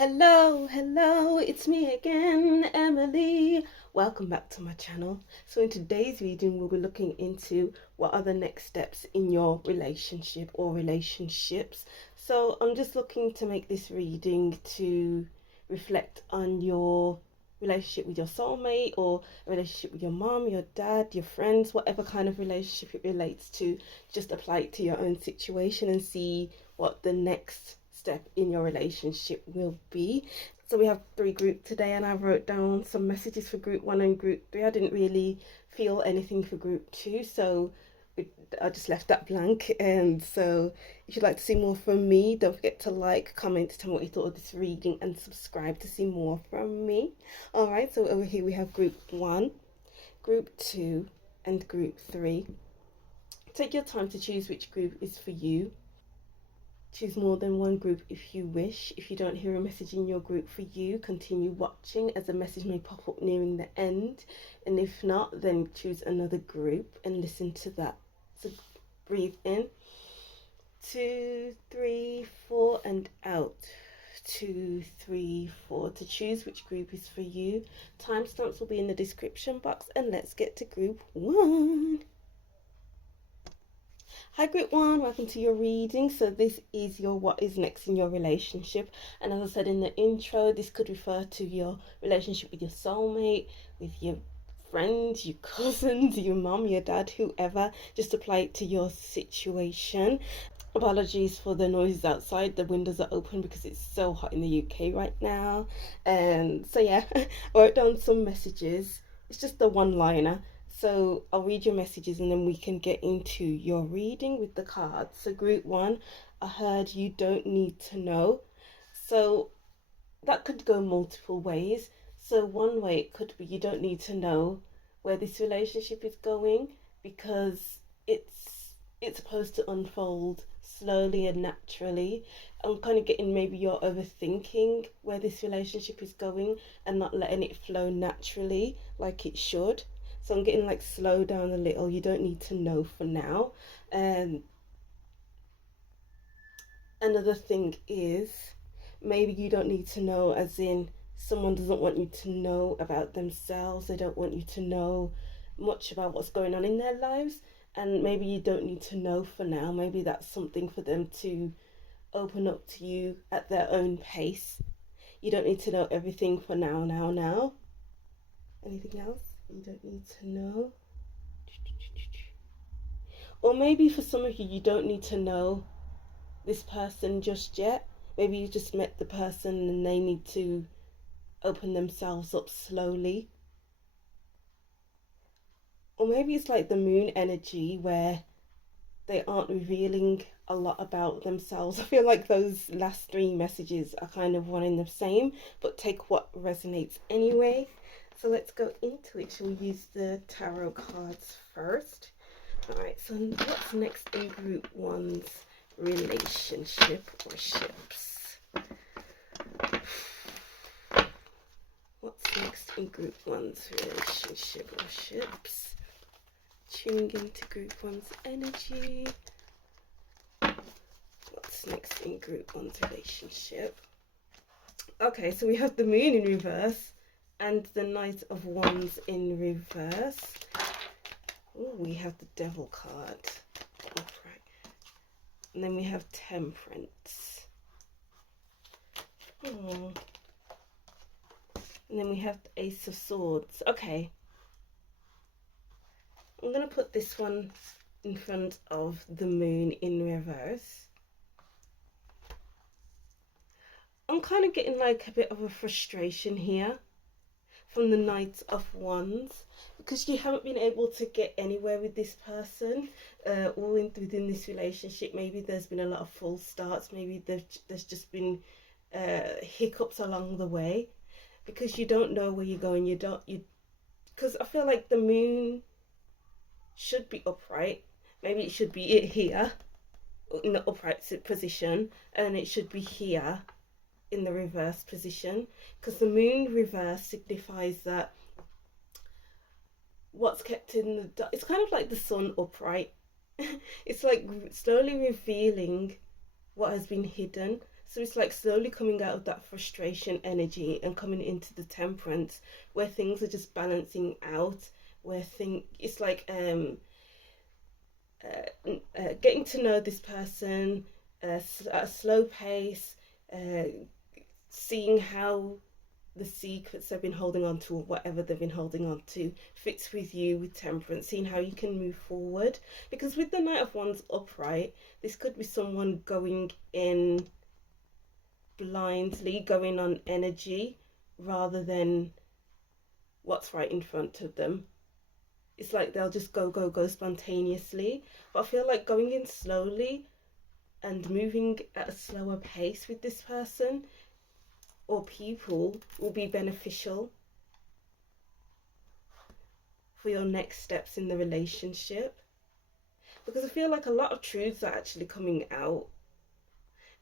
Hello, it's me again, Emily. Welcome back to my channel. So in today's reading, we'll be looking into what are the next steps in your relationship or relationships. So I'm just looking to make this reading to reflect on your relationship with your soulmate or a relationship with your mom, your dad, your friends, whatever kind of relationship it relates to. Just apply it to your own situation and see what the next step in your relationship will be. So we have three groups today, and I wrote down some messages for group 1 and group 3. I didn't really feel anything for group 2, so I just left that blank. And so if you'd like to see more from me, don't forget to like, comment, tell me what you thought of this reading, and subscribe to see more from me. All right, so over here we have group 1, group 2, and group 3. Take your time to choose which group is for you. Choose more than one group if you wish. If you don't hear a message in your group for you, continue watching as a message may pop up nearing the end. And if not, then choose another group and listen to that. So breathe in. 2, 3, 4 and out. 2, 3, 4. To choose which group is for you. Timestamps will be in the description box, and let's get to group 1. Hi group 1, welcome to your reading. So this is your what is next in your relationship, and as I said in the intro, this could refer to your relationship with your soulmate, with your friends, your cousins, your mom, your dad, whoever. Just apply it to your situation. Apologies for the noises outside. The windows are open because it's so hot in the UK right now. And so yeah, I wrote down some messages. It's just a one-liner. So I'll read your messages and then we can get into your reading with the cards. So group 1, I heard you don't need to know. So that could go multiple ways. So one way it could be you don't need to know where this relationship is going, because it's supposed to unfold slowly and naturally. I'm kind of getting maybe you're overthinking where this relationship is going and not letting it flow naturally like it should. So I'm getting like slow down a little. You don't need to know for now. And another thing is maybe you don't need to know as in someone doesn't want you to know about themselves. They don't want you to know much about what's going on in their lives. And maybe you don't need to know for now. Maybe that's something for them to open up to you at their own pace. You don't need to know everything for now. Anything else you don't need to know? Or maybe for some of you, you don't need to know this person just yet. Maybe you just met the person and they need to open themselves up slowly. Or maybe it's like the moon energy where they aren't revealing a lot about themselves. I feel like those last 3 messages are kind of one and the same, but take what resonates anyway. So let's go into it. Shall we use the tarot cards first? Alright, so what's next in group 1's relationship or ships? What's next in group 1's relationship or ships? Tuning into group 1's energy. What's next in group 1's relationship? Okay, so we have the moon in reverse and the Knight of Wands in reverse. Oh, we have the Devil card. Right. And then we have Temperance. And then we have the Ace of Swords. Okay. I'm going to put this one in front of the moon in reverse. I'm kind of getting like a bit of a frustration here from the Knight of Wands, because you haven't been able to get anywhere with this person within this relationship. Maybe there's been a lot of false starts. Maybe there's just been hiccups along the way, because you don't know where you're going. Because I feel like the moon should be upright. Maybe it should be here in the upright position, and it should be here in the reverse position, because the moon reverse signifies that what's kept in the dark, it's kind of like the sun upright. It's like slowly revealing what has been hidden. So it's like slowly coming out of that frustration energy and coming into the temperance, where things are just balancing out, where it's like getting to know this person at a slow pace, uh, seeing how the secrets they've been holding on to, or whatever they've been holding on to, fits with you with temperance, seeing how you can move forward. Because with the Knight of Wands upright, this could be someone going in blindly, going on energy rather than what's right in front of them. It's like they'll just go spontaneously. But I feel like going in slowly and moving at a slower pace with this person or people will be beneficial for your next steps in the relationship. Because I feel like a lot of truths are actually coming out,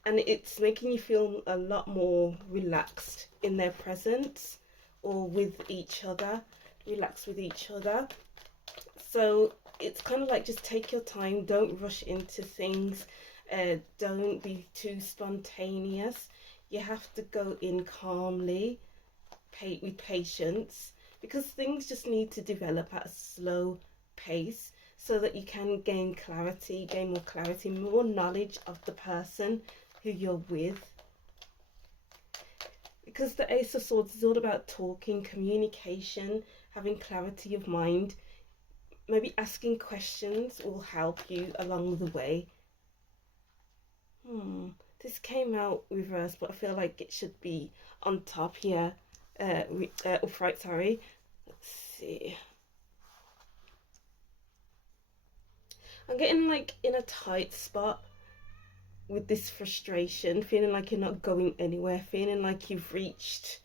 and it's making you feel a lot more relaxed in their presence or with each other, relaxed with each other. So it's kind of like, just take your time, don't rush into things, don't be too spontaneous. You have to go in calmly, with patience, because things just need to develop at a slow pace so that you can gain more clarity, more knowledge of the person who you're with. Because the Ace of Swords is all about talking, communication, having clarity of mind. Maybe asking questions will help you along the way. This came out reversed, but I feel like it should be on top here. Upright, sorry. Let's see. I'm getting like in a tight spot with this frustration, feeling like you're not going anywhere, feeling like you've reached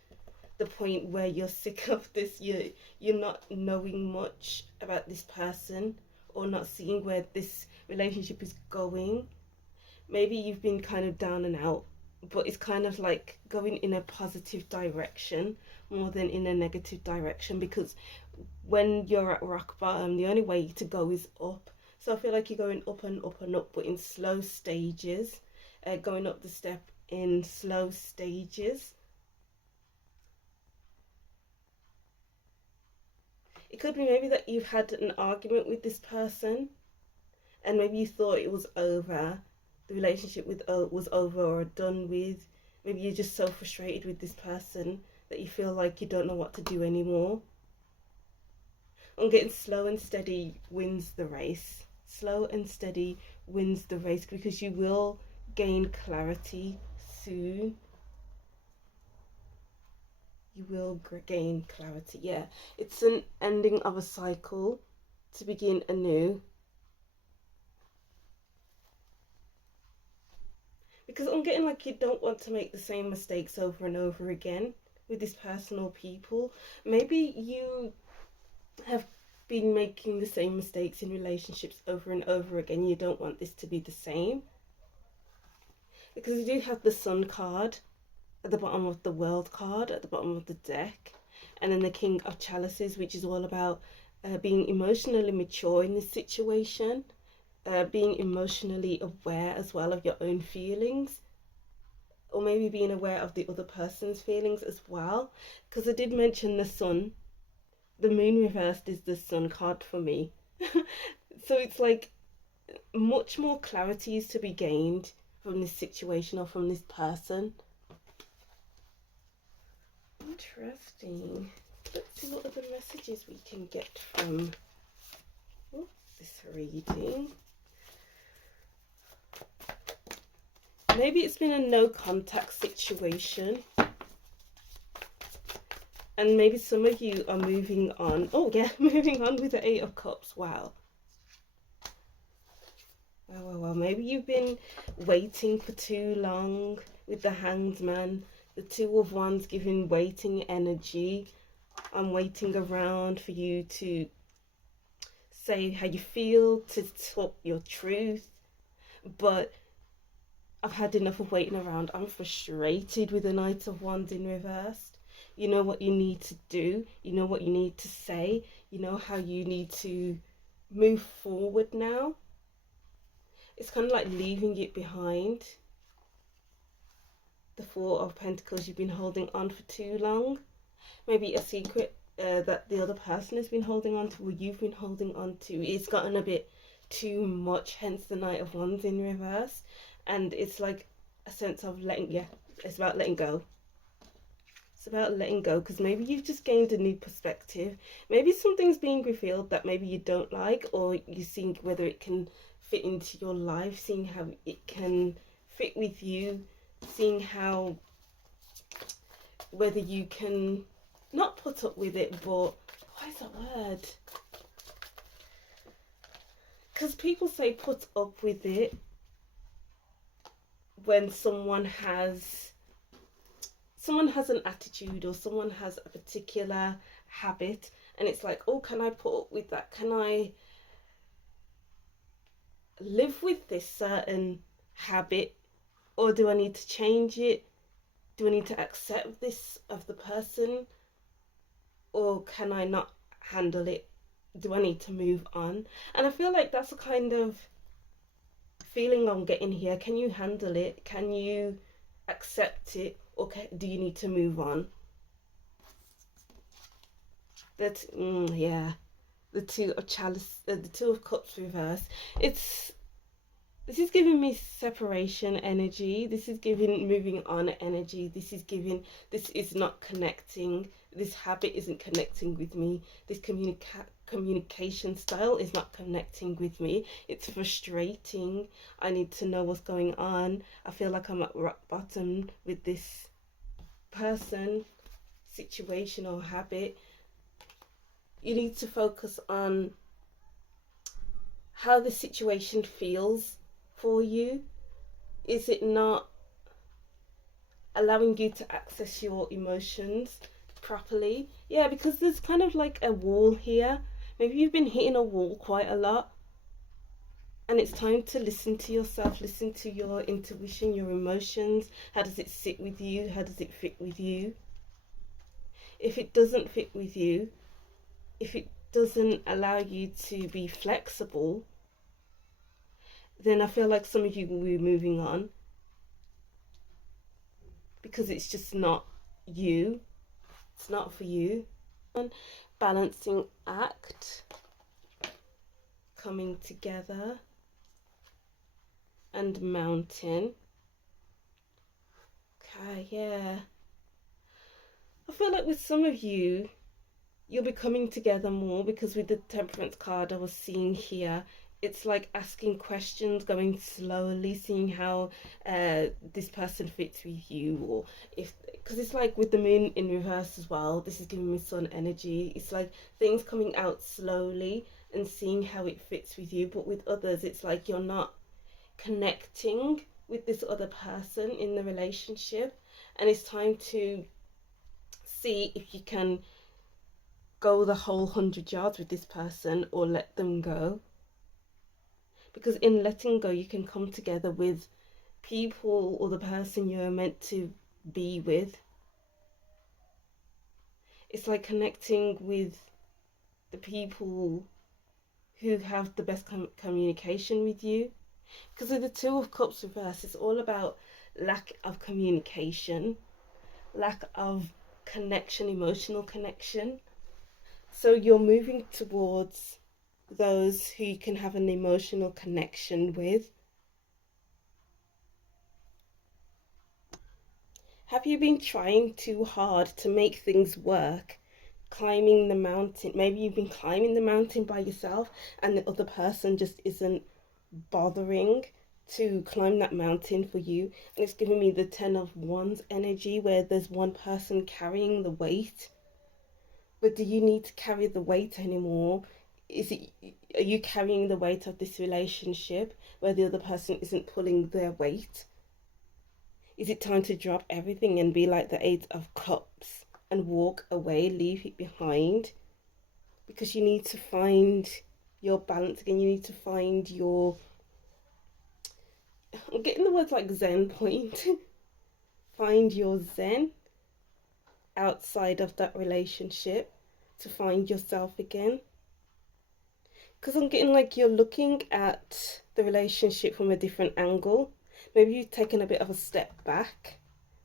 the point where you're sick of this. You're not knowing much about this person, or not seeing where this relationship is going. Maybe you've been kind of down and out, but it's kind of like going in a positive direction more than in a negative direction, because when you're at rock bottom, the only way to go is up. So I feel like you're going up and up and up, but in slow stages, going up the step in slow stages. It could be maybe that you've had an argument with this person, and maybe you thought it was over, the relationship was over or done with. Maybe you're just so frustrated with this person that you feel like you don't know what to do anymore. I'm getting slow and steady wins the race. Slow and steady wins the race, because you will gain clarity soon. You will gain clarity. Yeah, it's an ending of a cycle to begin anew. Because I'm getting like you don't want to make the same mistakes over and over again with these personal people. Maybe you have been making the same mistakes in relationships over and over again. You don't want this to be the same. Because you do have the Sun card at the bottom of the World card at the bottom of the deck, and then the King of Chalices, which is all about being emotionally mature in this situation, being emotionally aware as well of your own feelings, or maybe being aware of the other person's feelings as well. Because I did mention the Sun. The Moon reversed is the Sun card for me. So it's like much more clarity is to be gained from this situation or from this person. Interesting. Let's see what other messages we can get from this reading. Maybe it's been a no contact situation, and maybe some of you are moving on. Oh yeah, moving on with the Eight of Cups. Wow. Well, maybe you've been waiting for too long with the Hanged Man. The Two of Wands giving waiting energy. I'm waiting around for you to say how you feel, to talk your truth. But I've had enough of waiting around. I'm frustrated with the Knight of Wands in reversed. You know what you need to do. You know what you need to say. You know how you need to move forward now. It's kind of like leaving it behind. the Four of Pentacles, you've been holding on for too long. Maybe a secret that the other person has been holding on to, or you've been holding on to. It's gotten a bit too much, hence the Knight of Wands in reverse. And it's like a sense of letting, yeah, it's about letting go. It's about letting go, because maybe you've just gained a new perspective. Maybe something's being revealed that maybe you don't like, or you're seeing whether it can fit into your life, seeing how it can fit with you, seeing how, whether you can not put up with it, but what is that word? Because people say put up with it when someone has an attitude, or someone has a particular habit, and it's like, oh, can I put up with that? Can I live with this certain habit, or do I need to change it? Do I need to accept this of the person, or can I not handle it? Do I need to move on? And I feel like that's a kind of feeling I'm getting here. Can you handle it? Can you accept it? Or do you need to move on? That, yeah, the Two of Chalice, the Two of Cups reverse. This is giving me separation energy. This is giving moving on energy. This is giving, this is not connecting. This habit isn't connecting with me. This communication style is not connecting with me. It's frustrating. I need to know what's going on. I feel like I'm at rock bottom with this person, situation, or habit. You need to focus on how the situation feels for you. Is it not allowing you to access your emotions properly? Yeah, because there's kind of like a wall here. Maybe you've been hitting a wall quite a lot, and it's time to listen to yourself, listen to your intuition, your emotions. How does it sit with you? How does it fit with you? If it doesn't fit with you, if it doesn't allow you to be flexible, then I feel like some of you will be moving on, because it's just not you. It's not for you. Balancing act, coming together, and mountain. Okay, yeah. I feel like with some of you, you'll be coming together more, because with the Temperance card I was seeing here, it's like asking questions, going slowly, seeing how this person fits with you, or if, because it's like with the moon in reverse as well, this is giving me sun energy. It's like things coming out slowly and seeing how it fits with you. But with others, it's like you're not connecting with this other person in the relationship, and it's time to see if you can go the whole 100 yards with this person, or let them go. Because in letting go, you can come together with people, or the person you're meant to be with. It's like connecting with the people who have the best communication with you. Because with the Two of Cups reverse, it's all about lack of communication, lack of connection, emotional connection. So you're moving towards those who you can have an emotional connection with. Have you been trying too hard to make things work? Climbing the mountain. Maybe you've been climbing the mountain by yourself, and the other person just isn't bothering to climb that mountain for you. And it's giving me the 10 of Wands energy, where there's one person carrying the weight. But do you need to carry the weight anymore? Are you carrying the weight of this relationship where the other person isn't pulling their weight? Is it time to drop everything and be like the Eight of Cups and walk away, leave it behind? Because you need to find your balance again. You need to find your, I'm getting the words like Zen point. Find your Zen outside of that relationship to find yourself again. Because I'm getting like you're looking at the relationship from a different angle. Maybe you've taken a bit of a step back,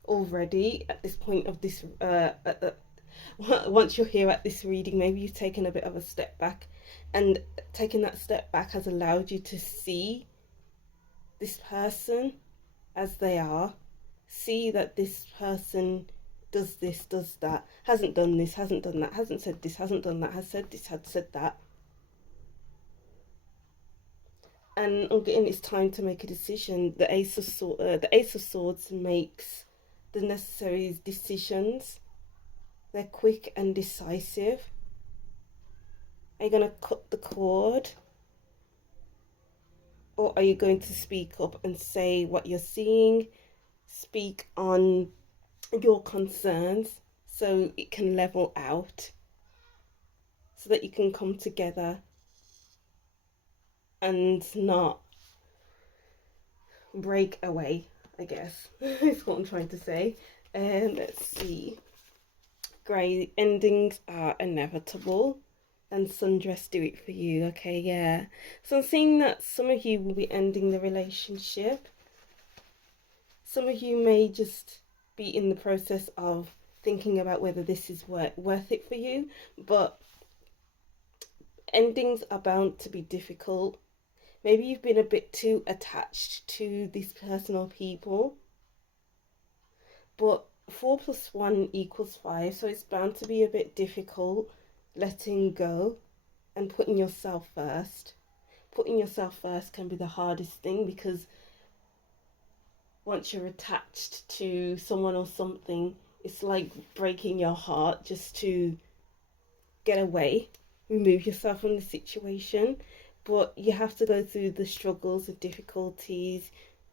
already at this point of this once you're here at this reading, maybe you've taken a bit of a step back, and taking that step back has allowed you to see this person as they are. See that this person does this, does that, hasn't done this, hasn't done that, hasn't said this, hasn't done that, has said this, had said that. And I'm getting it's time to make a decision. The Ace of Swords makes the necessary decisions. They're quick and decisive. Are you going to cut the cord? Or are you going to speak up and say what you're seeing? Speak on your concerns so it can level out, so that you can come together and not break away, I guess is what I'm trying to say. Let's see. Grey endings are inevitable, and sundress do it for you. Okay, yeah. So I'm seeing that some of you will be ending the relationship. Some of you may just be in the process of thinking about whether this is worth it for you, but endings are bound to be difficult. Maybe you've been a bit too attached to this person or people, but 4 + 1 = 5, so it's bound to be a bit difficult letting go and putting yourself first. Putting yourself first can be the hardest thing, because once you're attached to someone or something, it's like breaking your heart just to get away, remove yourself from the situation. But you have to go through the struggles, the difficulties,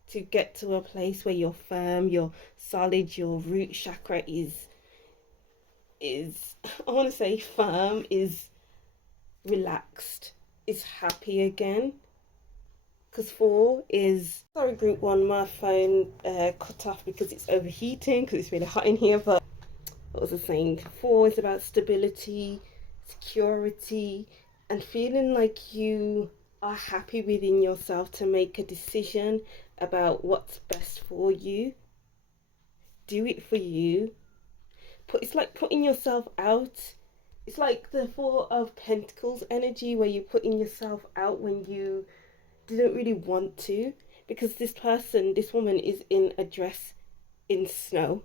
to get to a place where you're firm, you're solid, your root chakra is I want to say firm, is relaxed, is happy again. Because 4 is, sorry group 1, my phone cut off because it's overheating, because it's really hot in here. But what was I saying? 4 is about stability, security, and feeling like you are happy within yourself to make a decision about what's best for you. Do it for you. It's like putting yourself out. It's like the 4 of Pentacles energy, where you're putting yourself out when you didn't really want to, because this woman is in a dress in snow.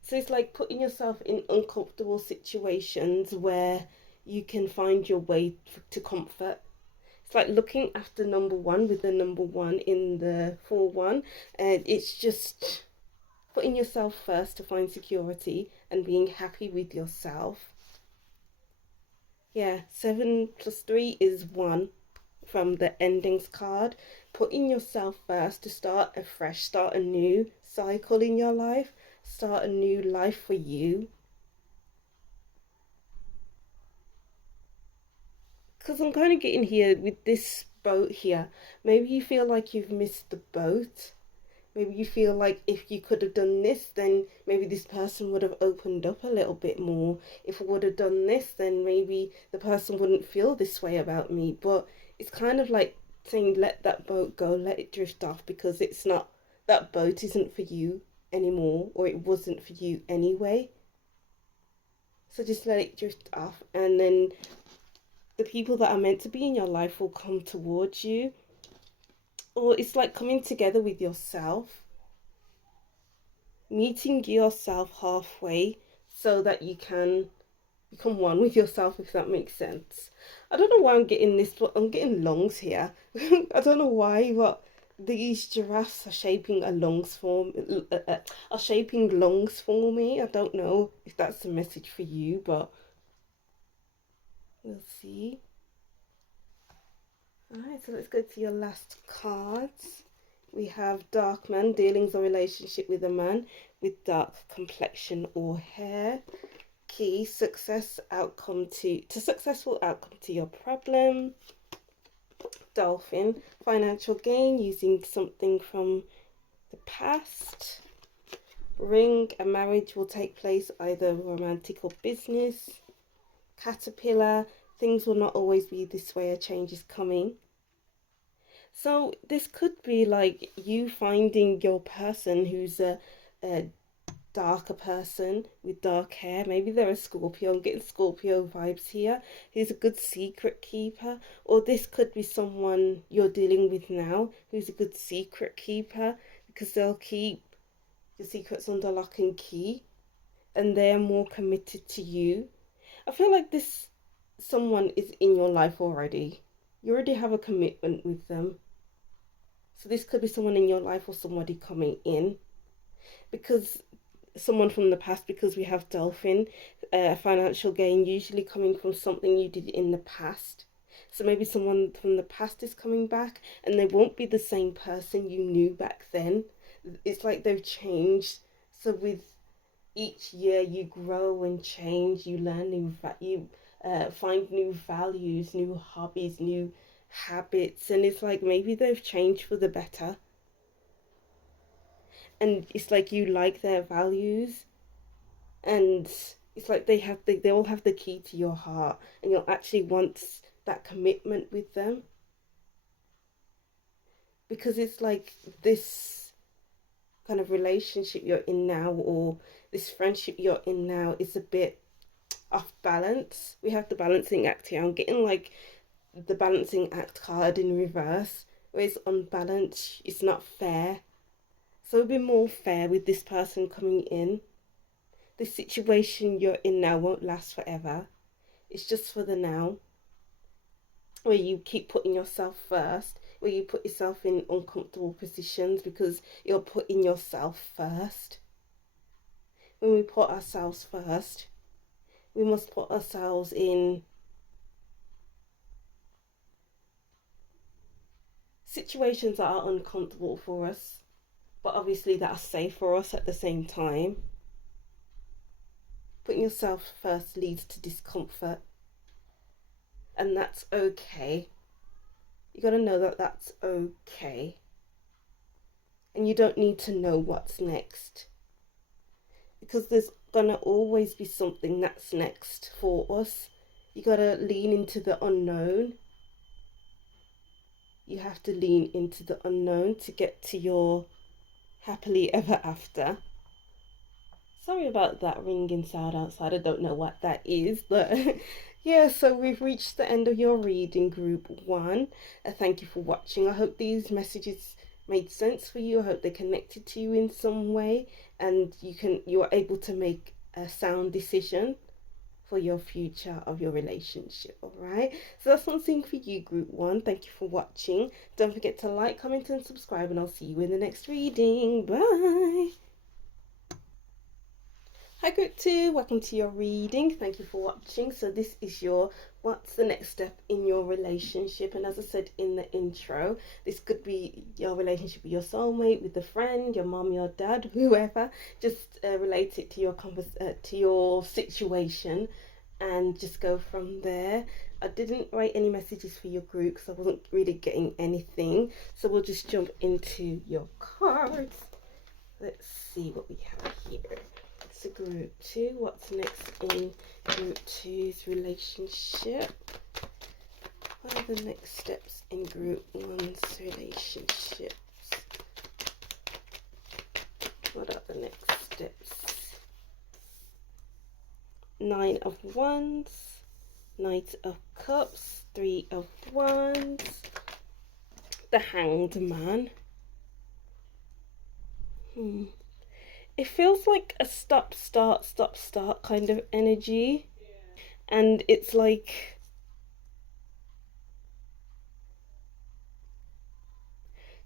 So it's like putting yourself in uncomfortable situations where you can find your way to comfort. It's like looking after number 1 with the number 1 in the 4-1, and it's just putting yourself first to find security and being happy with yourself. Yeah, 7 + 3 is 1 from the endings card. Putting yourself first to start afresh, start a new cycle in your life, start a new life for you. Because I'm kind of getting here with this boat here. Maybe you feel like you've missed the boat. Maybe you feel like if you could have done this, then maybe this person would have opened up a little bit more. If I would have done this, then maybe the person wouldn't feel this way about me. But it's kind of like saying, let that boat go, let it drift off, because it's not, that boat isn't for you anymore, or it wasn't for you anyway. So just let it drift off, and then the people that are meant to be in your life will come towards you. Or it's like coming together with yourself, meeting yourself halfway, so that you can become one with yourself, if that makes sense. I don't know why I'm getting this, but I'm getting lungs here. I don't know why, but these giraffes are shaping lungs for me. I don't know if that's a message for you, but we'll see. Alright, so let's go to your last cards. We have Dark Man, dealings or relationship with a man with dark complexion or hair. Key, successful outcome to your problem. Dolphin, financial gain using something from the past. Ring, a marriage will take place, either romantic or business. Caterpillar, things will not always be this way, a change is coming. So this could be like you finding your person who's a a darker person with dark hair. Maybe they're a Scorpio. I'm getting Scorpio vibes here. Who's a good secret keeper. Or this could be someone you're dealing with now who's a good secret keeper, because they'll keep your secrets under lock and key and they're more committed to you. I feel like this someone is in your life already. You already have a commitment with them. So this could be someone in your life or somebody coming in, because someone from the past, because we have dolphin, financial gain usually coming from something you did in the past. So maybe someone from the past is coming back and they won't be the same person you knew back then. It's like they've changed. So with each year you grow and change, you learn you find new values, new hobbies, new habits, and it's like maybe they've changed for the better. And it's like you like their values, and it's like they all have the key to your heart, and you'll actually want that commitment with them, because it's like this kind of relationship you're in now, or this friendship you're in now, is a bit off balance. We have the balancing act here. I'm getting like the balancing act card in reverse, where it's unbalanced, it's not fair. So be more fair with this person coming in. The situation you're in now won't last forever. It's just for the now, where you keep putting yourself first, where you put yourself in uncomfortable positions because you're putting yourself first. When we put ourselves first, we must put ourselves in situations that are uncomfortable for us, but obviously that are safe for us at the same time. Putting yourself first leads to discomfort, and that's okay. You got to know that that's okay, and you don't need to know what's next, because there's gonna always be something that's next for us. You got to lean into the unknown. You have to lean into the unknown to get to your happily ever after. Sorry about that ringing sound outside. I don't know what that is, but yeah, so we've reached the end of your reading, group 1. Thank you for watching. I hope these messages made sense for you. I hope they connected to you in some way, and you are able to make a sound decision for your future of your relationship. All right, so that's something for you, group 1. Thank you for watching. Don't forget to like, comment and subscribe, and I'll see you in the next reading. Bye. Hi group 2, welcome to your reading. Thank you for watching. So this is your what's the next step in your relationship, and as I said in the intro, this could be your relationship with your soulmate, with a friend, your mom, your dad, whoever. Just relate it to your situation and just go from there. I didn't write any messages for your group because I wasn't really getting anything, so we'll just jump into your cards. Let's see what we have here. So group 2, what's next in group 2's relationship? What are the next steps in group 1's relationships? What are the next steps? 9 of Wands, Knight of Cups, 3 of Wands, the Hanged Man. It feels like a stop start kind of energy, and it's like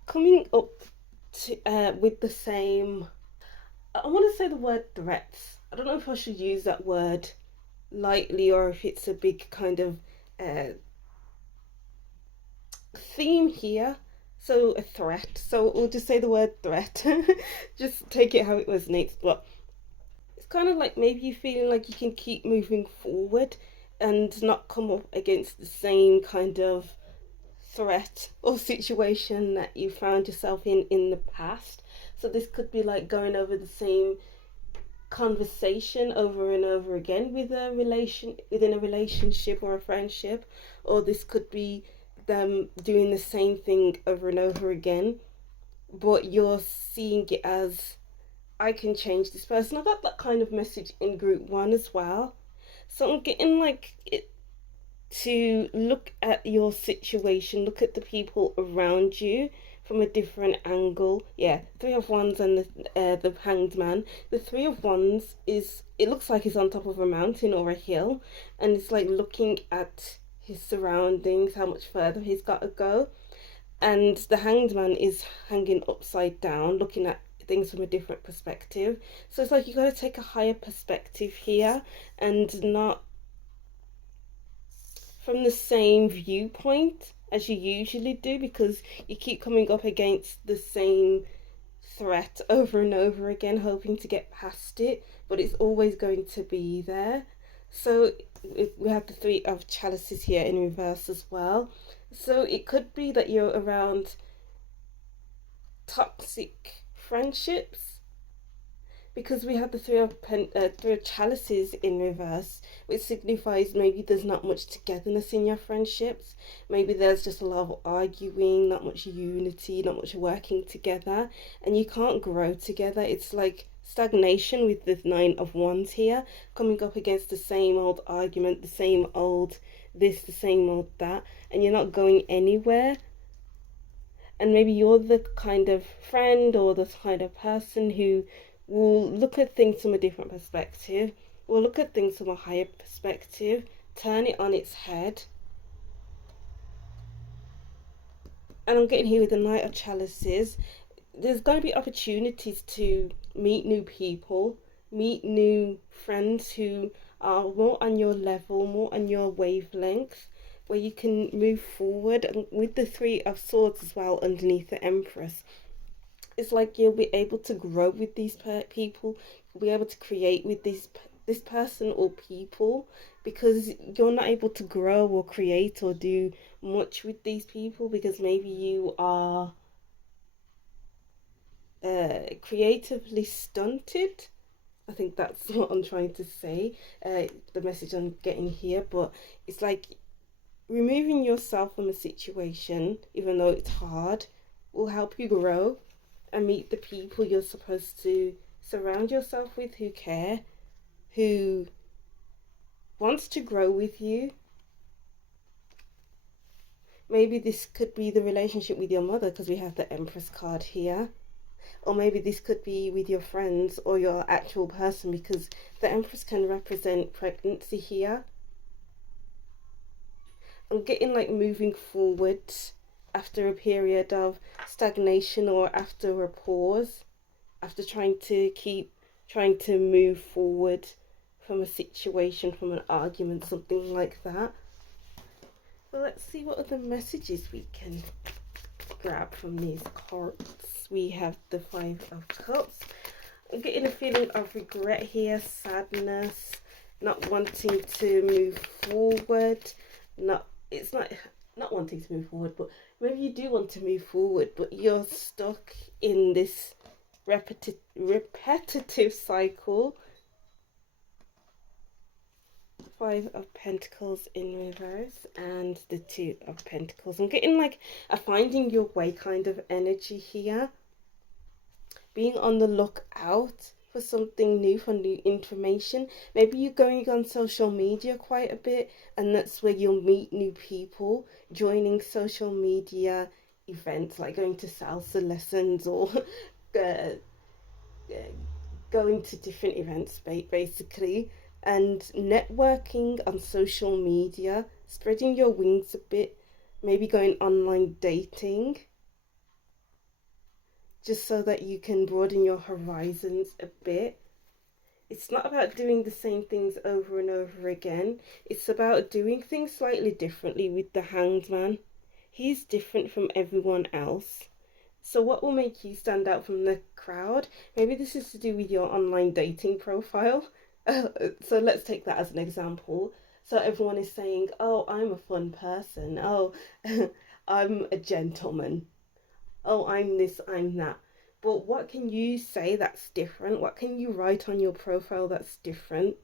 coming up to with the same, I want to say the word threats. I don't know if I should use that word lightly or if it's a big kind of theme here. So a threat, so we'll just say the word threat. Just take it how it resonates. But it's kind of like maybe you feeling like you can keep moving forward and not come up against the same kind of threat or situation that you found yourself in the past. So this could be like going over the same conversation over and over again within a relationship or a friendship, or this could be them doing the same thing over and over again, but you're seeing it as, I can change this person. I got that kind of message in group one as well. So I'm getting like it to look at your situation, look at the people around you from a different angle. Yeah, Three of Wands and the Hanged Man. The Three of Wands is, it looks like he's on top of a mountain or a hill, and it's like looking at his surroundings, how much further he's got to go. And the Hanged Man is hanging upside down, looking at things from a different perspective. So it's like you got to take a higher perspective here and not from the same viewpoint as you usually do, because you keep coming up against the same threat over and over again, hoping to get past it, but it's always going to be there. So we have the Three of Chalices here in reverse as well. So it could be that you're around toxic friendships, because we have the Three of Chalices in reverse, which signifies maybe there's not much togetherness in your friendships. Maybe there's just a lot of arguing, not much unity, not much working together, and you can't grow together. It's like stagnation with the Nine of Wands here, coming up against the same old argument, the same old this, the same old that, and you're not going anywhere. And maybe you're the kind of friend or the kind of person who will look at things from a different perspective, will look at things from a higher perspective, turn it on its head. And I'm getting here with the Knight of Chalices. There's going to be opportunities to meet new people, meet new friends who are more on your level, more on your wavelength, where you can move forward. And with the Three of Swords as well underneath the Empress, it's like you'll be able to grow with these people, you'll be able to create with this person or people, because you're not able to grow or create or do much with these people because maybe you are creatively stunted. I think that's what I'm trying to say, the message I'm getting here. But it's like removing yourself from a situation, even though it's hard, will help you grow and meet the people you're supposed to surround yourself with, who care, who wants to grow with you. Maybe this could be the relationship with your mother, because we have the Empress card here. Or maybe this could be with your friends or your actual person, because the Empress can represent pregnancy here. I'm getting like moving forward after a period of stagnation, or after a pause, after trying to move forward from a situation, from an argument, something like that. Well, let's see what other messages we can grab from these cards. We have the Five of Cups. I'm getting a feeling of regret here, sadness, not wanting to move forward. It's not wanting to move forward, but maybe you do want to move forward, but you're stuck in this repetitive cycle. Five of Pentacles in reverse and the Two of Pentacles. I'm getting like a finding your way kind of energy here. Being on the lookout for something new, for new information. Maybe you're going on social media quite a bit, and that's where you'll meet new people, joining social media events, like going to salsa lessons or going to different events basically, and networking on social media, spreading your wings a bit, maybe going online dating, just so that you can broaden your horizons a bit. It's not about doing the same things over and over again. It's about doing things slightly differently with the Hanged Man. He's different from everyone else. So what will make you stand out from the crowd? Maybe this is to do with your online dating profile. So let's take that as an example. So everyone is saying, oh, I'm a fun person. Oh, I'm a gentleman. Oh, I'm this, I'm that. But what can you say that's different? What can you write on your profile that's different?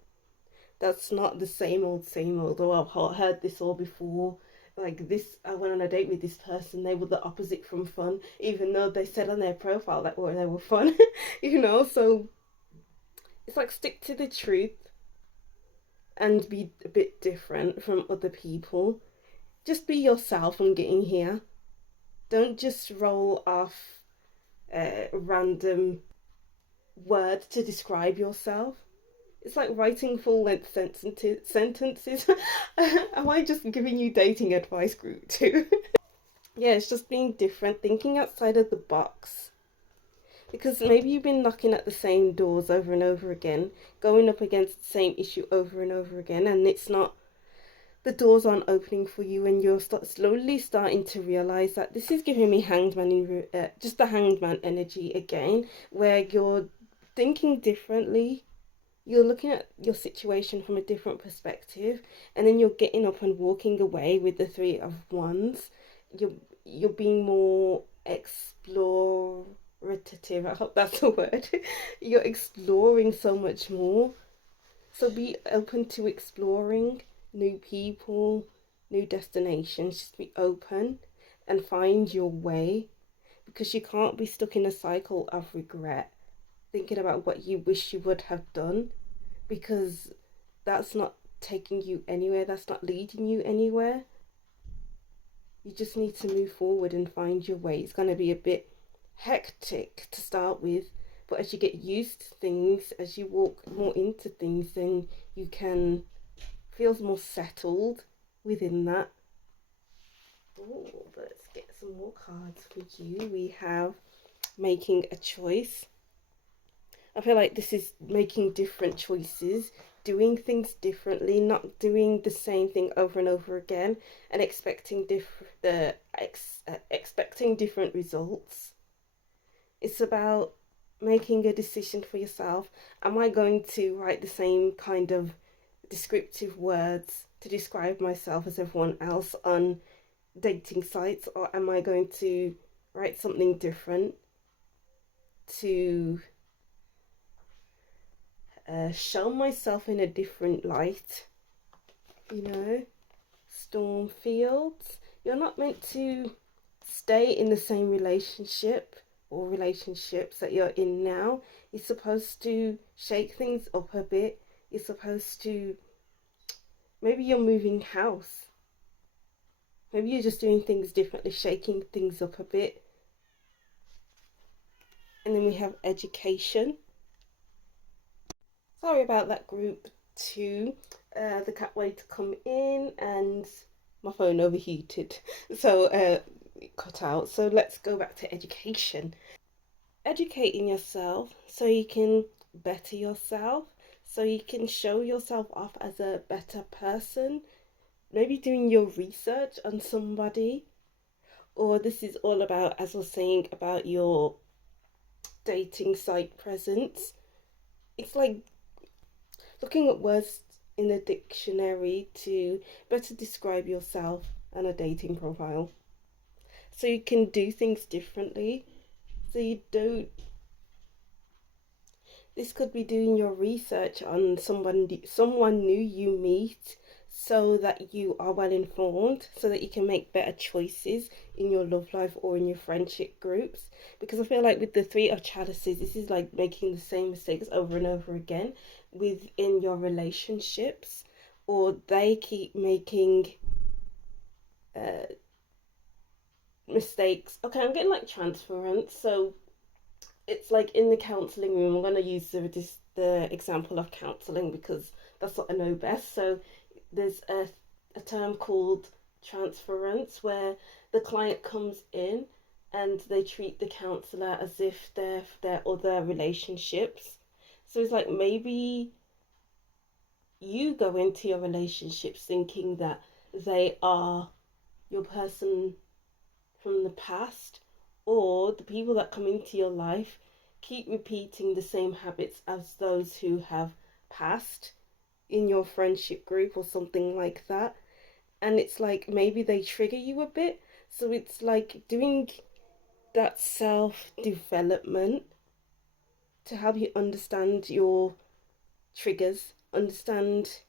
That's not the same old, oh, I've heard this all before. like this, I went on a date with this person, they were the opposite from fun, even though they said on their profile that they were fun. So it's like, stick to the truth and be a bit different from other people. Just be yourself and getting here. Don't just roll off random words to describe yourself. It's like writing full length sentences. Am I just giving you dating advice, group too? Yeah, it's just being different, thinking outside of the box. Because maybe you've been knocking at the same doors over and over again, going up against the same issue over and over again, and it's not, the doors aren't opening for you, and you're slowly starting to realize that this is giving me just the hanged man energy again, where you're thinking differently. You're looking at your situation from a different perspective, and then you're getting up and walking away with the Three of Wands. You're being more explorative. I hope that's a word. You're exploring so much more. So be open to exploring new people, new destinations. Just be open and find your way, because you can't be stuck in a cycle of regret, thinking about what you wish you would have done, because that's not taking you anywhere, that's not leading you anywhere. You just need to move forward and find your way. It's going to be a bit hectic to start with, but as you get used to things, as you walk more into things, then you can feel more settled within that. Oh, let's get some more cards for you. We have making a choice. I feel like this is making different choices, doing things differently, not doing the same thing over and over again, and expecting different results. It's about making a decision for yourself. Am I going to write the same kind of descriptive words to describe myself as everyone else on dating sites, or am I going to write something different to show myself in a different light? Stormfields, you're not meant to stay in the same relationship or relationships that you're in now. You're supposed to shake things up a bit. You're supposed to, maybe you're moving house, maybe you're just doing things differently, shaking things up a bit. And then we have education. Sorry about that, group 2. The cat wanted to come in and my phone overheated, so it cut out. So let's go back to education. Educating yourself so you can better yourself, so you can show yourself off as a better person. Maybe doing your research on somebody, or this is all about, as I was saying, about your dating site presence. It's like looking at words in the dictionary to better describe yourself and a dating profile, so you can do things differently, so you don't. This could be doing your research on someone new you meet, so that you are well informed, so that you can make better choices in your love life or in your friendship groups. Because I feel like with the Three of Chalices, this is like making the same mistakes over and over again within your relationships, or they keep making mistakes. Okay, I'm getting like transference. So it's like in the counselling room, I'm going to use the example of counselling because that's what I know best. So there's a term called transference, where the client comes in and they treat the counsellor as if they're their other relationships. So it's like, maybe you go into your relationships thinking that they are your person from the past, or the people that come into your life keep repeating the same habits as those who have passed in your friendship group or something like that. And it's like, maybe they trigger you a bit. So it's like doing that self development to help you understand your triggers, understand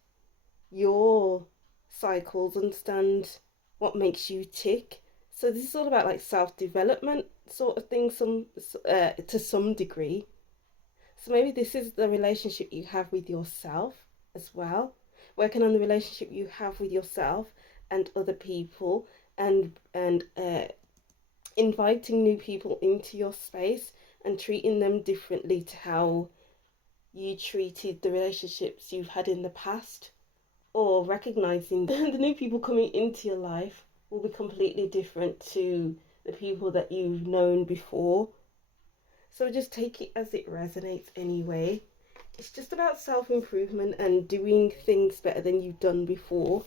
your cycles, understand what makes you tick. So this is all about like self-development sort of thing, to some degree. So maybe this is the relationship you have with yourself as well. Working on the relationship you have with yourself and other people, and inviting new people into your space and treating them differently to how you treated the relationships you've had in the past, or recognizing the new people coming into your life will be completely different to the people that you've known before. So just take it as it resonates anyway. It's just about self-improvement and doing things better than you've done before.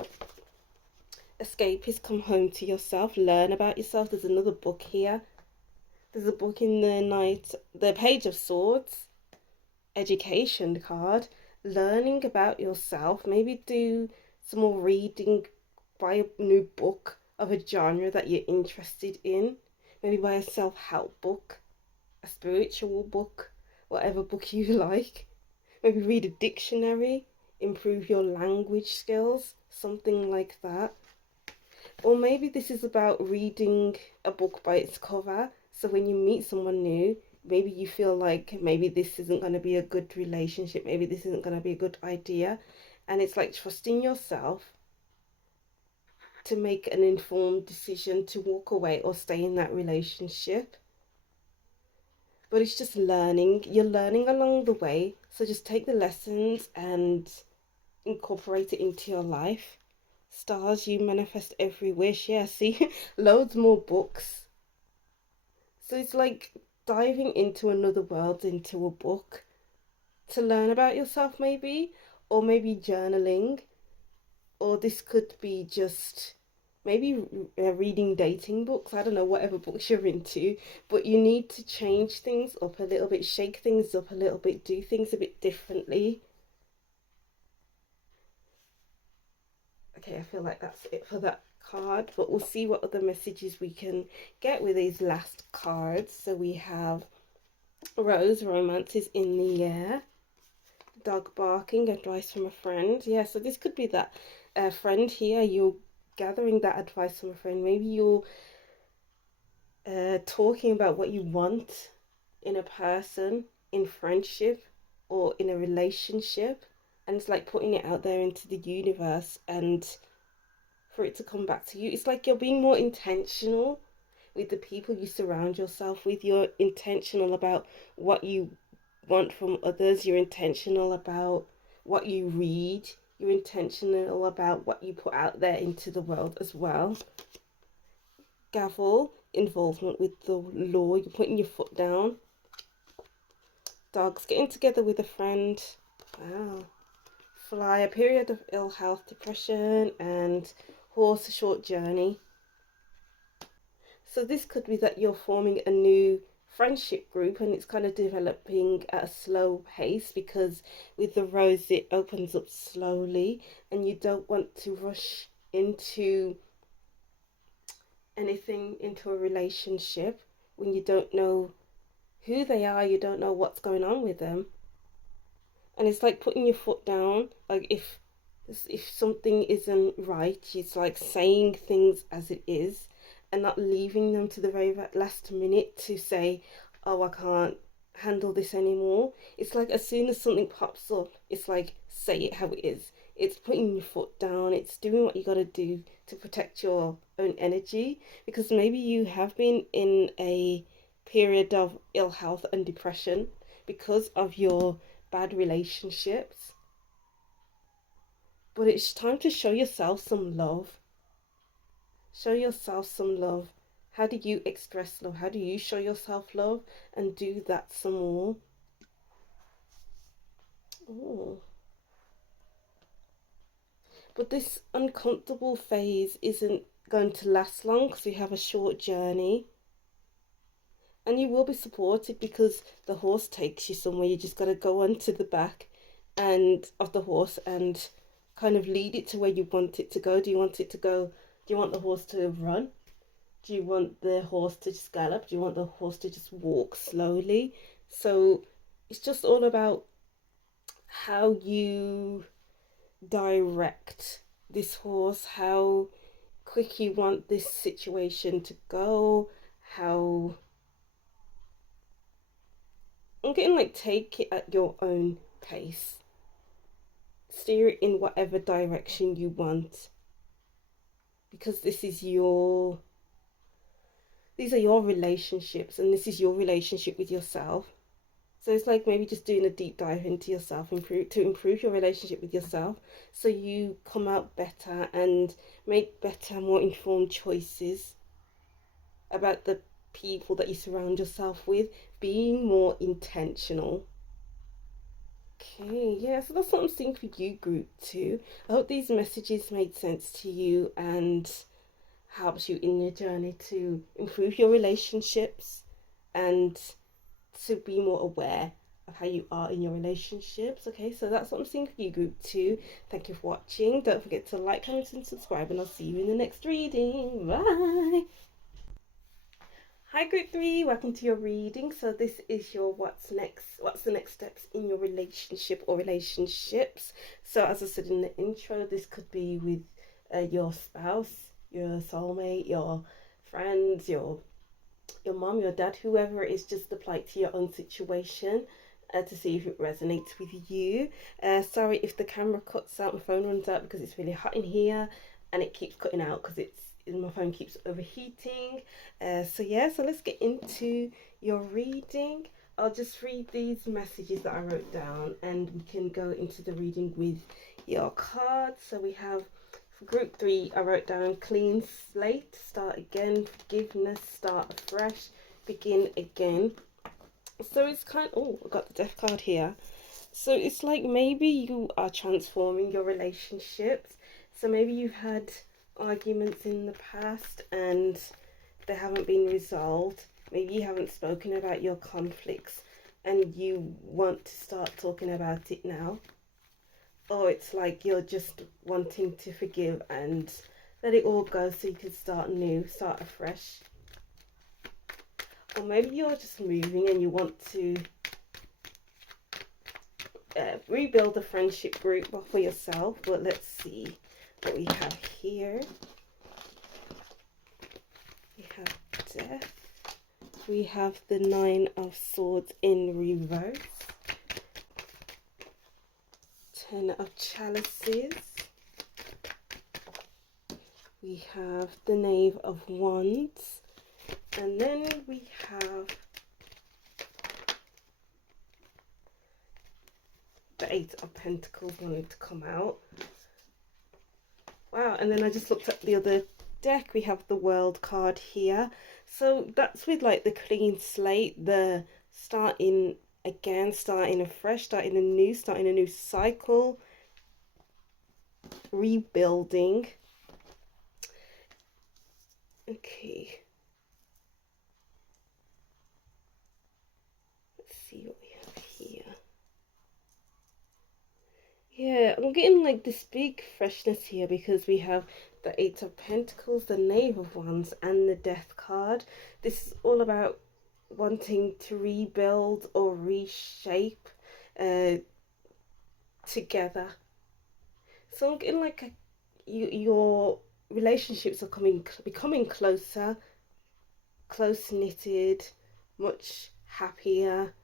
Escape is come home to yourself, learn about yourself. There's another book here. There's a book in the Page of Swords, education card, learning about yourself. Maybe do some more reading, buy a new book of a genre that you're interested in. Maybe buy a self-help book, a spiritual book, whatever book you like. Maybe read a dictionary, improve your language skills, something like that. Or maybe this is about reading a book by its cover. So when you meet someone new, maybe you feel like maybe this isn't going to be a good relationship, maybe this isn't going to be a good idea. And it's like trusting yourself to make an informed decision to walk away or stay in that relationship. But it's just learning. You're learning along the way. So just take the lessons and incorporate it into your life. Stars, you manifest every wish. Yeah, see, loads more books. So it's like diving into another world, into a book, to learn about yourself maybe, or maybe journaling, or this could be just maybe reading dating books. I don't know, whatever books you're into, but you need to change things up a little bit, shake things up a little bit, do things a bit differently. Okay, I feel like that's it for that card, but we'll see what other messages we can get with these last cards. So we have Rose, romance is in the air. Dog barking, advice from a friend. Yeah, so this could be that friend here. You're gathering that advice from a friend. Maybe you're talking about what you want in a person, in friendship, or in a relationship. And it's like putting it out there into the universe and for it to come back to you. It's like you're being more intentional with the people you surround yourself with. You're intentional about what you want from others. You're intentional about what you read. You're intentional about what you put out there into the world as well. Gavel, involvement with the law. You're putting your foot down. Dogs, getting together with a friend. Wow. Fly, a period of ill health, depression, and horse, a short journey. So this could be that you're forming a new friendship group and it's kind of developing at a slow pace, because with the rose it opens up slowly and you don't want to rush into anything, into a relationship when you don't know who they are, you don't know what's going on with them. And it's like putting your foot down. Like if something isn't right, it's like saying things as it is and not leaving them to the very last minute to say, oh, I can't handle this anymore. It's like as soon as something pops up, it's like say it how it is. It's putting your foot down. It's doing what you got to do to protect your own energy, because maybe you have been in a period of ill health and depression because of your bad relationships. But it's time to show yourself some love. Show yourself some love. How do you express love? How do you show yourself love? And do that some more. Oh. But this uncomfortable phase isn't going to last long because we have a short journey. And you will be supported because the horse takes you somewhere. You just got to go onto the back and of the horse and kind of lead it to where you want it to go. Do you want it to go? Do you want the horse to run? Do you want the horse to just gallop? Do you want the horse to just walk slowly? So it's just all about how you direct this horse, how quick you want this situation to go, how I'm getting like take it at your own pace. Steer it in whatever direction you want, because these are your relationships, and this is your relationship with yourself. So it's like maybe just doing a deep dive into yourself, to improve your relationship with yourself, so you come out better and make better, more informed choices about the people that you surround yourself with, being more intentional. Okay, yeah, so that's what I'm seeing for you, group two. I hope these messages made sense to you and helps you in your journey to improve your relationships and to be more aware of how you are in your relationships. Okay, so that's what I'm seeing for you, group two. Thank you for watching. Don't forget to like, comment, and subscribe, and I'll see you in the next reading. Bye. Hi group three, welcome to your reading. So this is your what's the next steps in your relationship or relationships. So as I said in the intro, this could be with your spouse, your soulmate, your friends, your mom, your dad, whoever it is. Just apply it to your own situation to see if it resonates with you. Sorry if the camera cuts out, my phone runs out because it's really hot in here and it keeps cutting out because my phone keeps overheating. So yeah, so let's get into your reading. I'll just read these messages that I wrote down and we can go into the reading with your cards. So we have for group three, I wrote down clean slate, start again, forgiveness, start afresh, begin again. So it's kind of, oh, I got the death card here. So it's like maybe you are transforming your relationships. So maybe you've had arguments in the past and they haven't been resolved. Maybe you haven't spoken about your conflicts and you want to start talking about it now. Or it's like you're just wanting to forgive and let it all go so you can start new, start afresh. Or maybe you're just moving and you want to rebuild a friendship group for yourself. But let's see what we have here. We have death. We have the 9 of Swords in reverse. 10 of Chalices. We have the Knave of Wands. And then we have the 8 of Pentacles wanting to come out. Wow, and then I just looked at the other deck. We have the World card here. So that's with like the clean slate, the starting again, starting afresh, starting a new cycle, rebuilding. Okay. Let's see what we have here. Yeah, I'm getting like this big freshness here because we have the 8 of Pentacles, the Knave of Wands, and the Death card. This is all about wanting to rebuild or reshape together. So I'm getting like your relationships are becoming closer, close-knitted, much happier.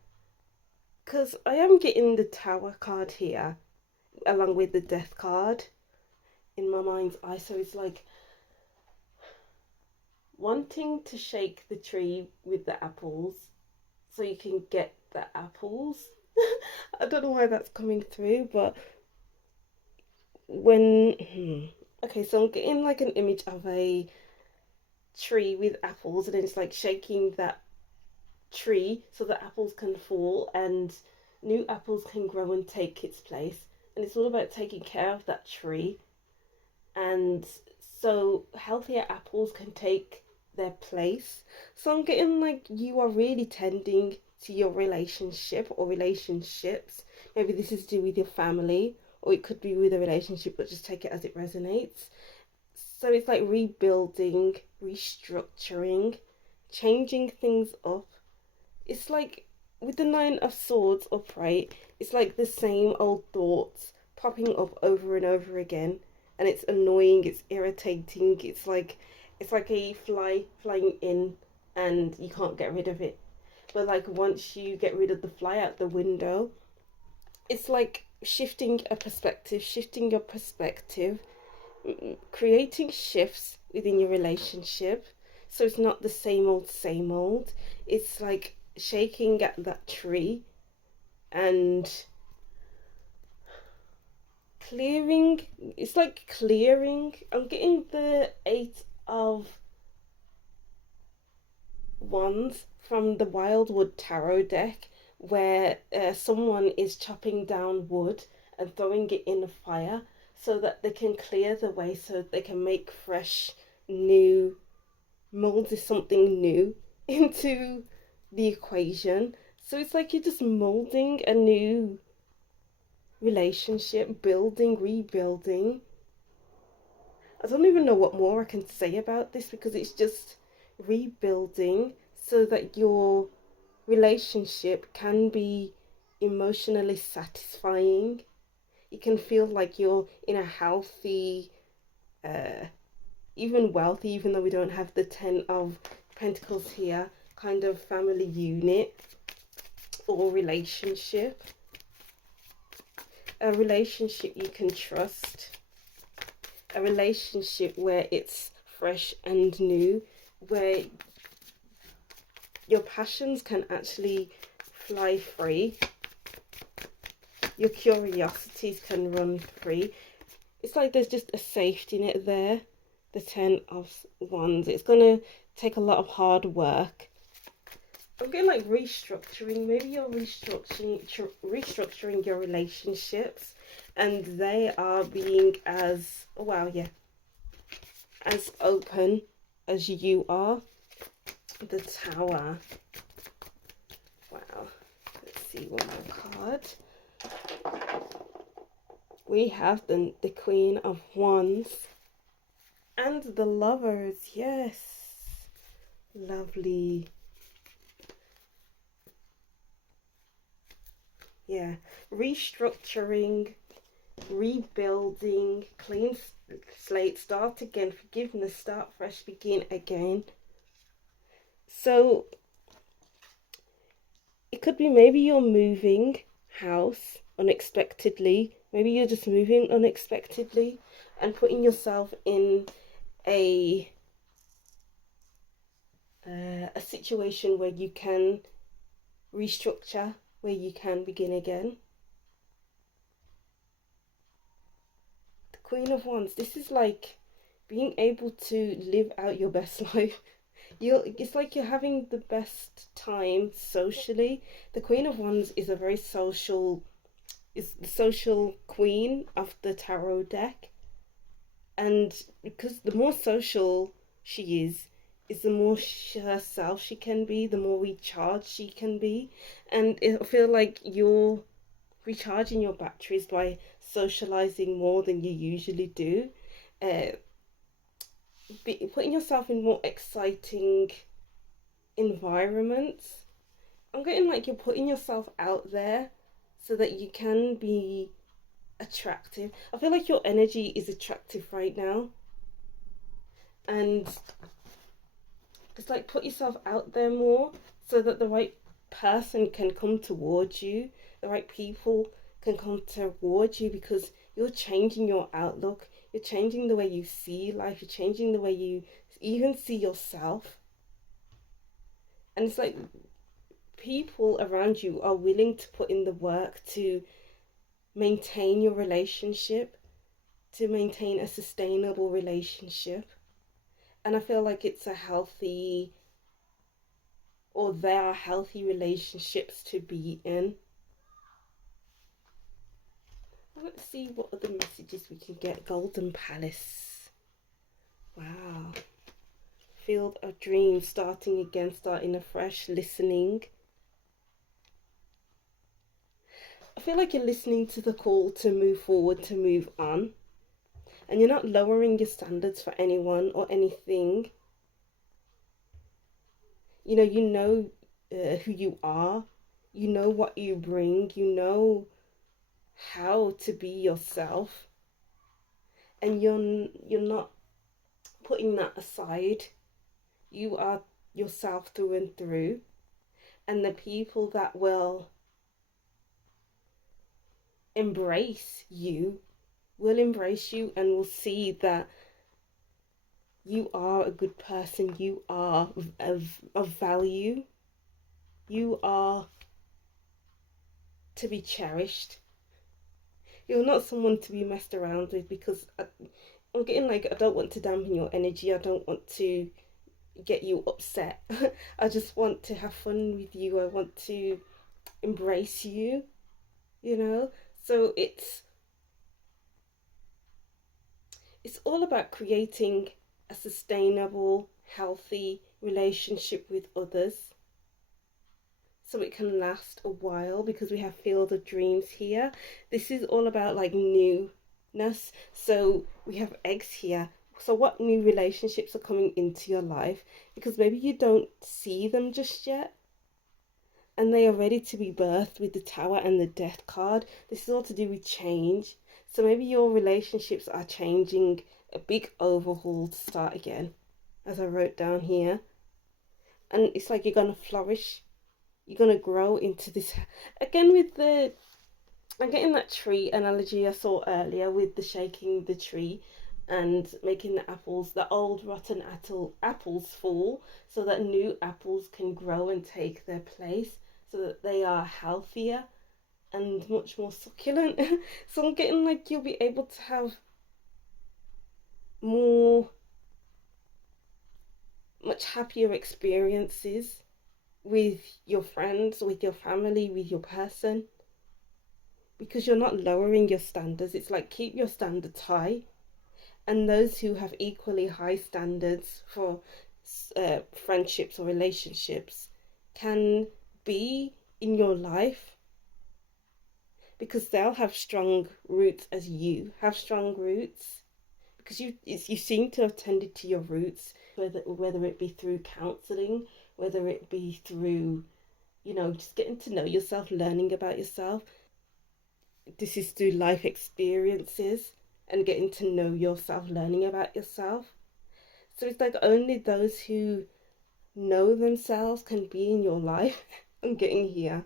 Because I am getting the Tower card here along with the Death card in my mind's eye. So it's like wanting to shake the tree with the apples so you can get the apples. I don't know why that's coming through, but okay, so I'm getting like an image of a tree with apples, and then it's like shaking that tree so the apples can fall and new apples can grow and take its place. And it's all about taking care of that tree, and so healthier apples can take their place. So I'm getting like you are really tending to your relationship or relationships. Maybe this is to do with your family, or it could be with a relationship, but just take it as it resonates. So it's like rebuilding, restructuring, changing things up. It's like with the 9 of Swords upright, it's like the same old thoughts popping up over and over again. and it's annoying, it's irritating. It's like a fly flying in and you can't get rid of it. But like once you get rid of the fly out the window, it's like shifting a perspective, shifting your perspective, creating shifts within your relationship. So it's not the same old, same old. It's like shaking at that tree and clearing. It's like clearing. I'm getting the Eight of Wands from the Wildwood Tarot deck, where someone is chopping down wood and throwing it in a fire so that they can clear the way, so they can make fresh, new, mold something new into the equation. So it's like you're just molding a new relationship, building, rebuilding. I don't even know what more I can say about this, because it's just rebuilding so that your relationship can be emotionally satisfying. You can feel like you're in a healthy, even wealthy, even though we don't have the Ten of Pentacles here, kind of family unit or relationship. A relationship you can trust. A relationship where it's fresh and new, where your passions can actually fly free, your curiosities can run free. It's like there's just a safety net there. The Ten of Wands. It's gonna take a lot of hard work. I'm getting like restructuring. Maybe you're restructuring your relationships, and they are being as, oh wow, yeah, as open as you are. The Tower. Wow. Let's see one more card. We have the Queen of Wands and the Lovers. Yes. Lovely. Yeah. Restructuring, rebuilding, clean slate, start again, forgiveness, start fresh, begin again. So it could be maybe you're moving house unexpectedly. Maybe you're just moving unexpectedly and putting yourself in a situation where you can restructure, where you can begin again. The Queen of Wands. This is like being able to live out your best life. It's like you're having the best time socially. The Queen of Wands is a very social, is the social queen of the tarot deck. And because the more social she is the more herself she can be, the more recharged she can be. And I feel like you're recharging your batteries by socializing more than you usually do. Putting yourself in more exciting environments. I'm getting like you're putting yourself out there so that you can be attractive. I feel like your energy is attractive right now, and it's like put yourself out there more so that the right person can come towards you, the right people can come towards you, because you're changing your outlook, you're changing the way you see life, you're changing the way you even see yourself. And it's like people around you are willing to put in the work to maintain your relationship, to maintain a sustainable relationship. And I feel like it's a healthy, or there are healthy relationships to be in. Let's see what other messages we can get. Golden Palace. Wow. Field of Dreams, starting again, starting afresh, listening. I feel like you're listening to the call to move forward, to move on. And you're not lowering your standards for anyone or anything. You know who you are. You know what you bring. You know how to be yourself. and you're not putting that aside. You are yourself through and through, and the people that embrace you will embrace you and will see that you are a good person, you are of value, you are to be cherished. You're not someone to be messed around with, because I'm getting like, I don't want to dampen your energy, I don't want to get you upset. I just want to have fun with you, I want to embrace you, you know? So it's all about creating a sustainable, healthy relationship with others so it can last a while, because we have Field of Dreams here. This is all about like newness. So we have eggs here. So what new relationships are coming into your life? Because maybe you don't see them just yet, and they are ready to be birthed with the Tower and the Death card. This is all to do with change. So maybe your relationships are changing, a big overhaul to start again, as I wrote down here. And it's like you're going to flourish, you're going to grow into this. Again, with the, I'm getting that tree analogy I saw earlier with the shaking the tree and making the apples, the old rotten apples fall so that new apples can grow and take their place, so that they are healthier and much more succulent. So I'm getting like you'll be able to have more, much happier experiences with your friends, with your family, with your person, because you're not lowering your standards. It's like, keep your standards high, and those who have equally high standards for friendships or relationships can be in your life, because they'll have strong roots as you have strong roots, because you seem to have tended to your roots, whether it be through counseling, whether it be through, you know, just getting to know yourself, learning about yourself. This is through life experiences and getting to know yourself, learning about yourself. So it's like only those who know themselves can be in your life. I'm getting here.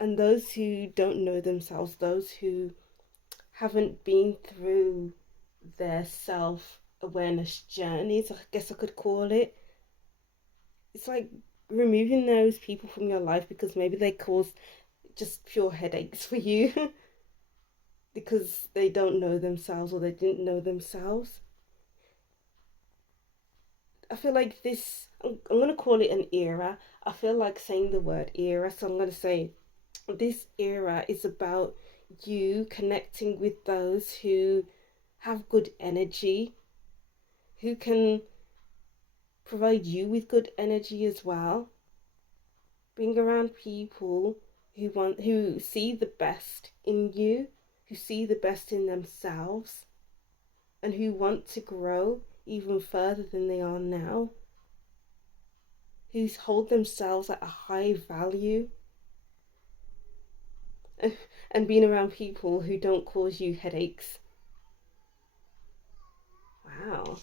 And those who don't know themselves, those who haven't been through their self-awareness journeys, I guess I could call it, it's like removing those people from your life, because maybe they cause just pure headaches for you because they don't know themselves, or they didn't know themselves. I feel like this, I'm going to call it an era. I feel like saying the word era, so I'm going to say this era is about you connecting with those who have good energy, who can provide you with good energy as well. Being around people who see the best in you, who see the best in themselves, and who want to grow even further than they are now, who hold themselves at a high value, and being around people who don't cause you headaches. Wow.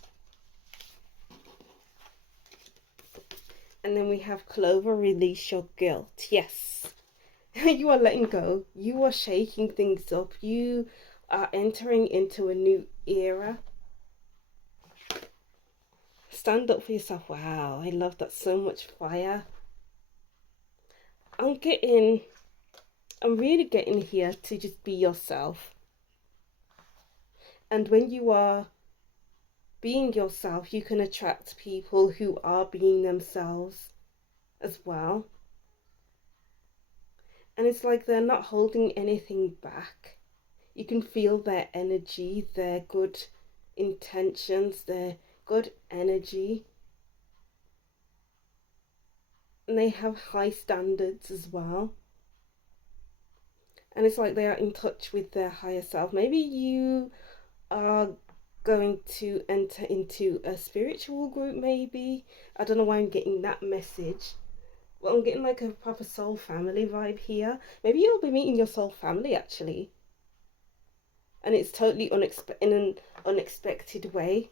And then we have Clover, release your guilt. Yes. You are letting go. You are shaking things up. You are entering into a new era. Stand up for yourself. Wow, I love that, so much fire. I'm really getting here to just be yourself. And when you are being yourself, you can attract people who are being themselves as well. And it's like they're not holding anything back. You can feel their energy, their good intentions, their good energy. And they have high standards as well. And it's like they are in touch with their higher self. Maybe you are going to enter into a spiritual group, maybe. I don't know why I'm getting that message. Well, I'm getting like a proper soul family vibe here. Maybe you'll be meeting your soul family actually. and it's totally in an unexpected way.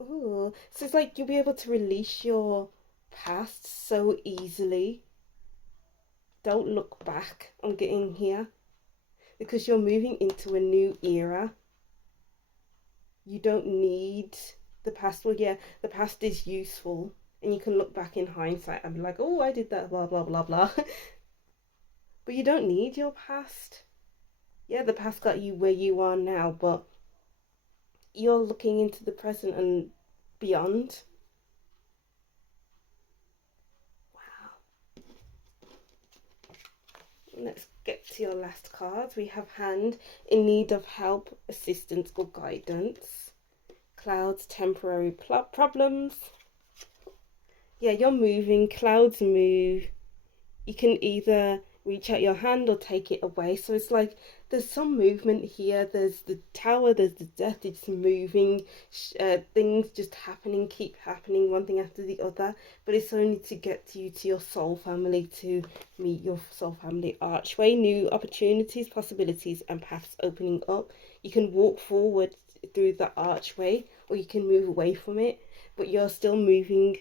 Ooh, so it's like you'll be able to release your past so easily. Don't look back on getting here because you're moving into a new era. You don't need the past. Well, yeah, the past is useful and you can look back in hindsight and be like, oh, I did that, blah, blah, blah, blah. But you don't need your past. Yeah, the past got you where you are now, but you're looking into the present and beyond. Wow. Let's get to your last cards. We have hand, in need of help, assistance, or guidance. Clouds, temporary problems. Yeah, you're moving. Clouds move. You can either reach out your hand or take it away. So it's like there's some movement here. There's the tower, there's the death. It's moving. Things just happening, keep happening, one thing after the other. But it's only to get you to your soul family, to meet your soul family archway. New opportunities, possibilities, and paths opening up. You can walk forward through the archway or you can move away from it. But you're still moving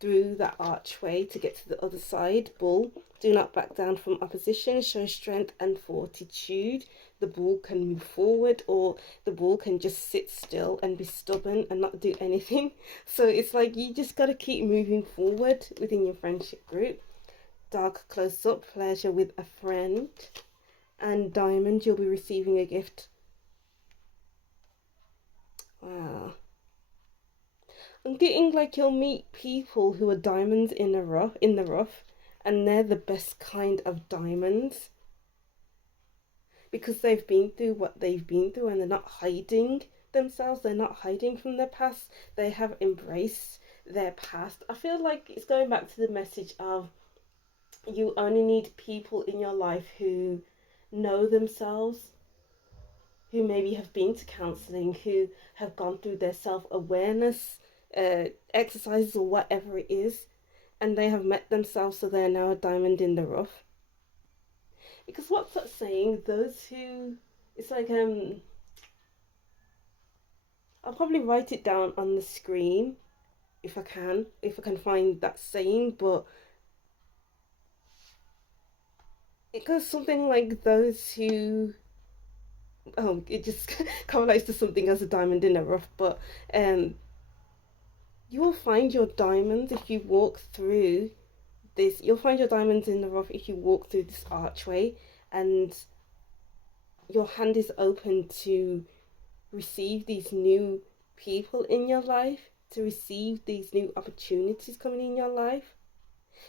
through that archway to get to the other side. Bull, do not back down from opposition, show strength and fortitude. The bull can move forward or the bull can just sit still and be stubborn and not do anything. So it's like you just got to keep moving forward within your friendship group. Dark close up, pleasure with a friend. And diamond, you'll be receiving a gift. Wow. I'm getting like you'll meet people who are diamonds in the rough, and they're the best kind of diamonds because they've been through what they've been through and they're not hiding themselves. They're not hiding from their past. They have embraced their past. I feel like it's going back to the message of you only need people in your life who know themselves, who maybe have been to counseling, who have gone through their self-awareness exercises or whatever it is, and they have met themselves, so they're now a diamond in the rough. Because what's that saying? Those who, it's like I'll probably write it down on the screen if I can find that saying, but it goes something like those who, oh, it just correlates to something as a diamond in the rough, but you will find your diamonds if you walk through this. You'll find your diamonds in the rough if you walk through this archway and your hand is open to receive these new people in your life, to receive these new opportunities coming in your life,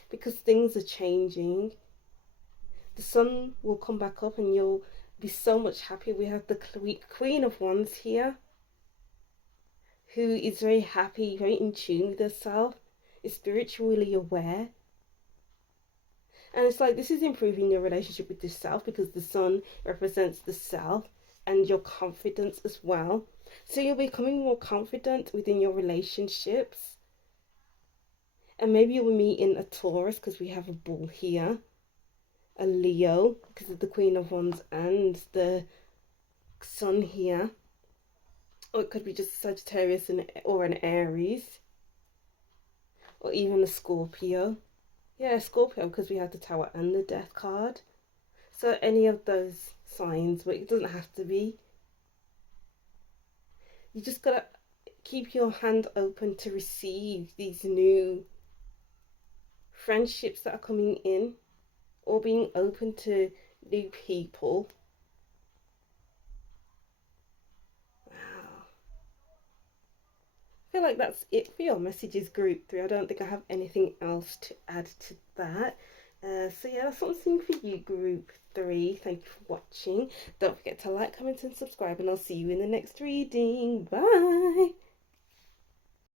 because things are changing. The sun will come back up and you'll be so much happier. We have the Queen of Wands here, who is very happy, very in tune with herself, is spiritually aware. And it's like this is improving your relationship with yourself because the sun represents the self and your confidence as well. So you're becoming more confident within your relationships. And maybe you'll meet in a Taurus because we have a bull here, a Leo because of the Queen of Wands and the sun here. Or it could be just Sagittarius or an Aries. Or even a Scorpio. Yeah, Scorpio because we have the Tower and the Death card. So any of those signs, but it doesn't have to be. You just gotta keep your hand open to receive these new friendships that are coming in, or being open to new people. I feel like that's it for your messages group 3. I don't think I have anything else to add to that. So yeah, that's something for you group 3. Thank you for watching. Don't forget to like, comment and subscribe, and I'll see you in the next reading. Bye.